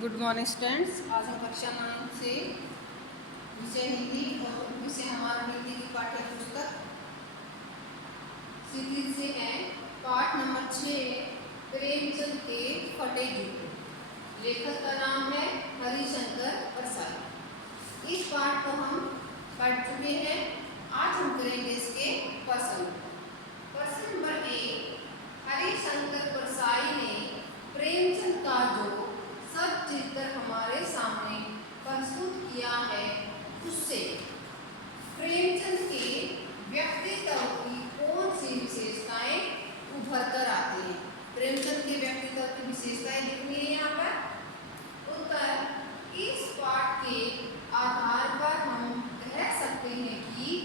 Good morning students. आज हम कक्षा 9 से विषय हिंदी और विषय हमारा हिंदी की पाठ्य पुस्तक सीरीज से है पाठ नंबर 6 प्रेमचंद के फटे जूते। लेखक का नाम है हरिशंकर प्रसाद। इस पाठ को हम पढ़ चुके हैं। आज हम करेंगे इसके प्रश्न। प्रश्न नंबर 1, हरिशंकर प्रसाई ने प्रेमचंद का जो सब चित्र हमारे सामने प्रस्तुत किया है उससे प्रेमचंद के व्यक्तित्व की कौन सी विशेषताएं उभर कर आती हैं। प्रेमचंद के व्यक्तित्व की विशेषताएं लिखनी है यहाँ पर। उत्तर, इस पाठ के आधार पर हम कह सकते हैं कि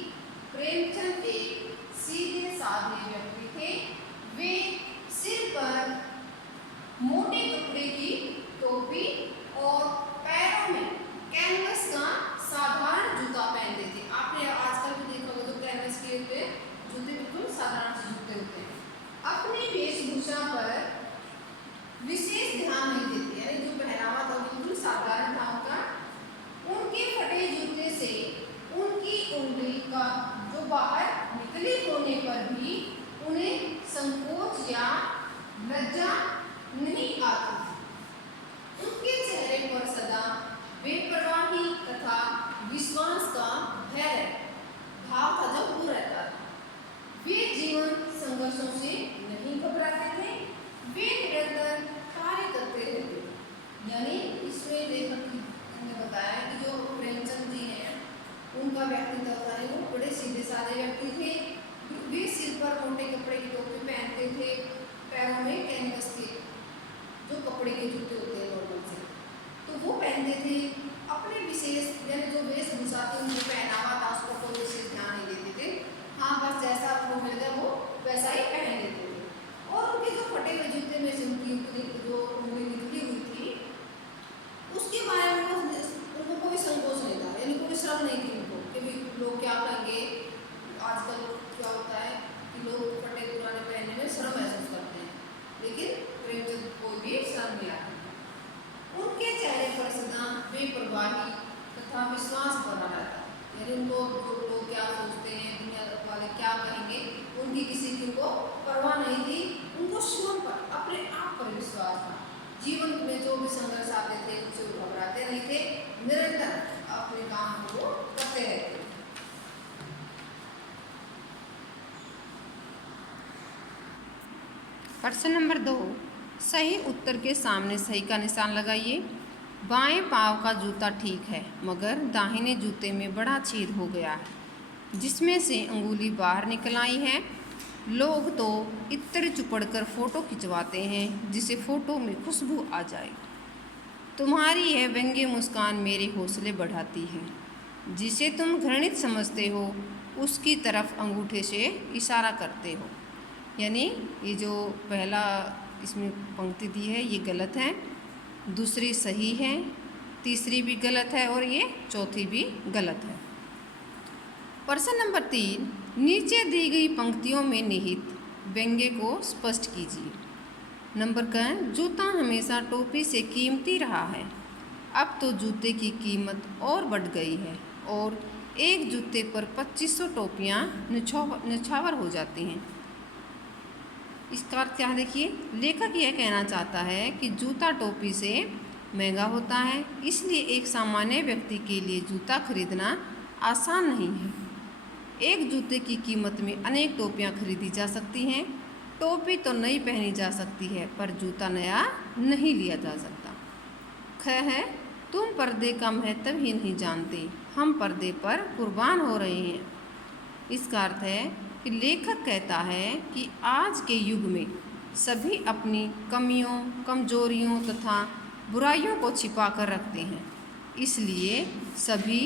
प्रेमचंद एक सीधे साधे व्यक्ति थे। वे सिर पर मोटे कपड़े की टोपी और पैरों में कैनवस का साधारण जूता पहनते थे। आपने आजकल भी देखा होगा जो कैनवस के जूते बिल्कुल साधारण से जूते होते हैं। अपनी वेशभूषा पर विशेष ध्यान नहीं देते, यानी जो पहनावा था बिल्कुल साधारण था उनका। उनके फटे जूते से उनकी उंगली का जो बाहर निकली होने पर भी उन्हें संकोच या लज्जा नहीं आती। उनके चेहरे पर सदा बेपरवाही तथा विश्वास का भय भाव था जो वो रहता था। वे जीवन संघर्षों से नहीं घबराते थे, वे निरंतर कार्य करते रहते थे। यानी इसमें लेखक ने बताया कि जो प्रेमचंद जी हैं उनका व्यक्तित्व था वो बड़े सीधे साधे व्यक्ति थे। वे सिर पर मोटे कपड़े की टोपी पहनते थे, पैरों में कैनवस के जो कपड़े के जूते होते हैं नॉर्मल से तो वो पहनते थे। अपने विशेष यानी जो वेशभूषा थी उनका पहनावा था उसको कोई विशेष ध्यान नहीं देते थे। हाँ, बस जैसा वो मिल गया वो वैसा ही पहन लेते थे। और उनके जो फटे हुए जूते में से उनकी जो उंगली निकली हुई थी उसके बारे में उनको कोई संकोच नहीं था, यानी कोई शर्म नहीं थी उनको कि भी लोग क्या कहेंगे। आजकल क्या होता है कि लोग फटे पुराने पहनने में शर्म महसूस करते हैं, लेकिन प्रेमचंद कोई भी शर्म नहीं आती। उनके चेहरे पर सदा बेपरवाही तथा विश्वास बना रहता, यानी उनको लोग क्या सोचते हैं, दुनिया वाले क्या कहेंगे, उनकी किसी की को परवाह नहीं थी। उनको स्वयं पर अपने आप पर विश्वास था। जीवन में जो भी संघर्ष आते थे उससे घबराते नहीं थे, निरंतर अपने काम को करते रहते। प्रश्न नंबर 2, सही उत्तर के सामने सही का निशान लगाइए। बाएं पांव का जूता ठीक है मगर दाहिने जूते में बड़ा छेद हो गया है जिसमें से अंगुली बाहर निकल आई है। लोग तो इत्र चुपड़कर फोटो खिंचवाते हैं जिसे फोटो में खुशबू आ जाए। तुम्हारी यह व्यंग्य मुस्कान मेरे हौसले बढ़ाती है। जिसे तुम घृणित समझते हो उसकी तरफ अंगूठे से इशारा करते हो। यानी ये जो पहला इसमें पंक्ति दी है ये गलत है, दूसरी सही है, तीसरी भी गलत है और ये चौथी भी गलत है। प्रश्न नंबर 3, नीचे दी गई पंक्तियों में निहित व्यंग्य को स्पष्ट कीजिए। नंबर का जूता हमेशा टोपी से कीमती रहा है, अब तो जूते की कीमत और बढ़ गई है और एक जूते पर 2500 टोपियाँ निछावर हो जाती हैं। इसका अर्थ क्या है देखिए, लेखक यह कहना चाहता है कि जूता टोपी से महंगा होता है, इसलिए एक सामान्य व्यक्ति के लिए जूता खरीदना आसान नहीं है। एक जूते की कीमत में अनेक टोपियां खरीदी जा सकती हैं। टोपी तो नई पहनी जा सकती है पर जूता नया नहीं लिया जा सकता। ख है, तुम पर्दे का महत्व ही नहीं जानते, हम पर्दे पर कुर्बान हो रहे हैं। इसका अर्थ है कि लेखक कहता है कि आज के युग में सभी अपनी कमियों, कमजोरियों तथा बुराइयों को छिपा कर रखते हैं, इसलिए सभी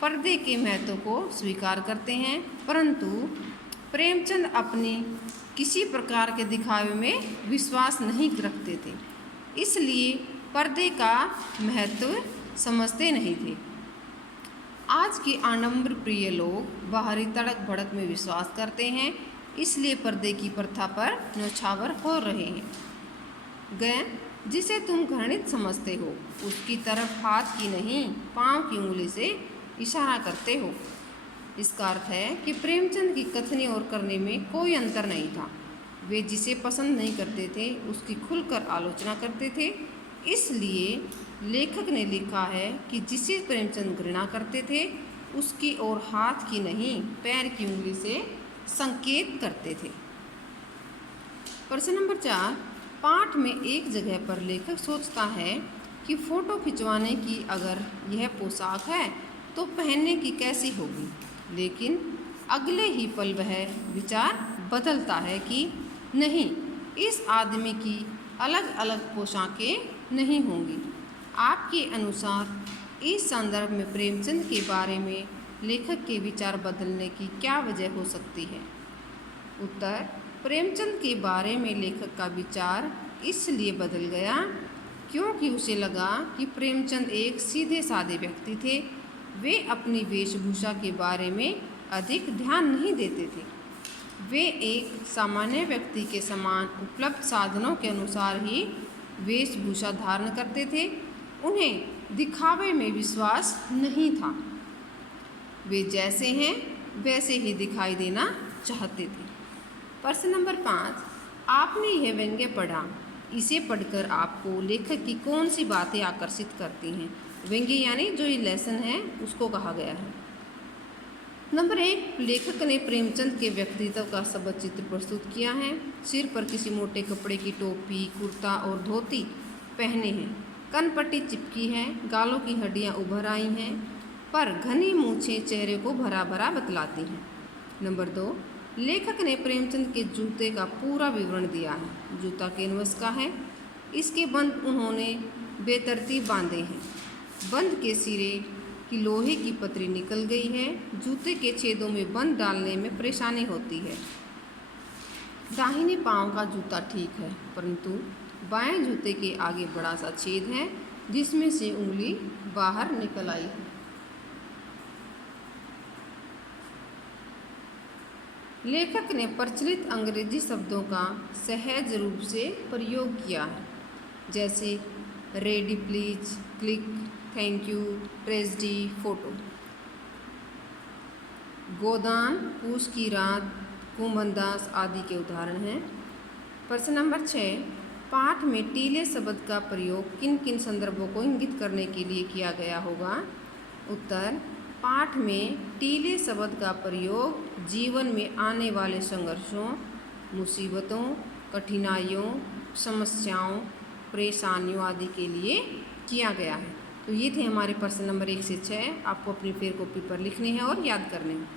पर्दे के महत्व को स्वीकार करते हैं। परंतु प्रेमचंद अपनी किसी प्रकार के दिखावे में विश्वास नहीं रखते थे, इसलिए पर्दे का महत्व समझते नहीं थे। आज के आडंबर प्रिय लोग बाहरी तड़क भड़क में विश्वास करते हैं, इसलिए पर्दे की प्रथा पर न्यौछावर हो रहे हैं। गए जिसे तुम घृणित समझते हो उसकी तरफ हाथ की नहीं पाँव की उंगली से इशारा करते हो। इसका अर्थ है कि प्रेमचंद की कथनी और करने में कोई अंतर नहीं था। वे जिसे पसंद नहीं करते थे उसकी खुलकर आलोचना करते थे। इसलिए लेखक ने लिखा है कि जिसे प्रेमचंद घृणा करते थे उसकी ओर हाथ की नहीं पैर की उंगली से संकेत करते थे। प्रश्न नंबर 4, पाठ में एक जगह पर लेखक सोचता है कि फ़ोटो खिंचवाने की अगर यह पोशाक है तो पहनने की कैसी होगी, लेकिन अगले ही पल वह विचार बदलता है कि नहीं, इस आदमी की अलग अलग पोशाकें नहीं होंगी। आपके अनुसार इस संदर्भ में प्रेमचंद के बारे में लेखक के विचार बदलने की क्या वजह हो सकती है? उत्तर, प्रेमचंद के बारे में लेखक का विचार इसलिए बदल गया क्योंकि उसे लगा कि प्रेमचंद एक सीधे साधे व्यक्ति थे। वे अपनी वेशभूषा के बारे में अधिक ध्यान नहीं देते थे। वे एक सामान्य व्यक्ति के समान उपलब्ध साधनों के अनुसार ही वेशभूषा धारण करते थे। उन्हें दिखावे में विश्वास नहीं था। वे जैसे हैं वैसे ही दिखाई देना चाहते थे। प्रश्न नंबर 5, आपने यह व्यंग्य पढ़ा, इसे पढ़कर आपको लेखक की कौन सी बातें आकर्षित करती हैं? व्यंग्य यानी जो ये लेसन है उसको कहा गया है। नंबर 1, लेखक ने प्रेमचंद के व्यक्तित्व का सबक चित्र प्रस्तुत किया है। सिर पर किसी मोटे कपड़े की टोपी, कुर्ता और धोती पहने हैं, कनपट्टी चिपकी है, गालों की हड्डियां उभर आई हैं, पर घनी मूछें चेहरे को भरा भरा बतलाती हैं। नंबर 2, लेखक ने प्रेमचंद के जूते का पूरा विवरण दिया है। जूता कैनवस का है, इसके बंद उन्होंने बेतरतीब बांधे हैं। बंद के सिरे की लोहे की पतरी निकल गई है। जूते के छेदों में बंद डालने में परेशानी होती है। दाहिने पांव का जूता ठीक है, परंतु बाएं जूते के आगे बड़ा सा छेद है जिसमें से उंगली बाहर निकल आई है। लेखक ने प्रचलित अंग्रेजी शब्दों का सहज रूप से प्रयोग किया है, जैसे ready please, click, thank you, tragedy, photo. Godan, पूस की रात, कुंभनदास आदि के उदाहरण हैं। प्रश्न नंबर 6, पाठ में टीले शब्द का प्रयोग किन किन संदर्भों को इंगित करने के लिए किया गया होगा? उत्तर, पाठ में टीले शब्द का प्रयोग जीवन में आने वाले संघर्षों, मुसीबतों, कठिनाइयों, समस्याओं, परेशानियों आदि के लिए किया गया है। तो ये थे हमारे प्रश्न नंबर 1 से 6। आपको अपनी फेर कॉपी पर लिखने हैं और याद करने हैं।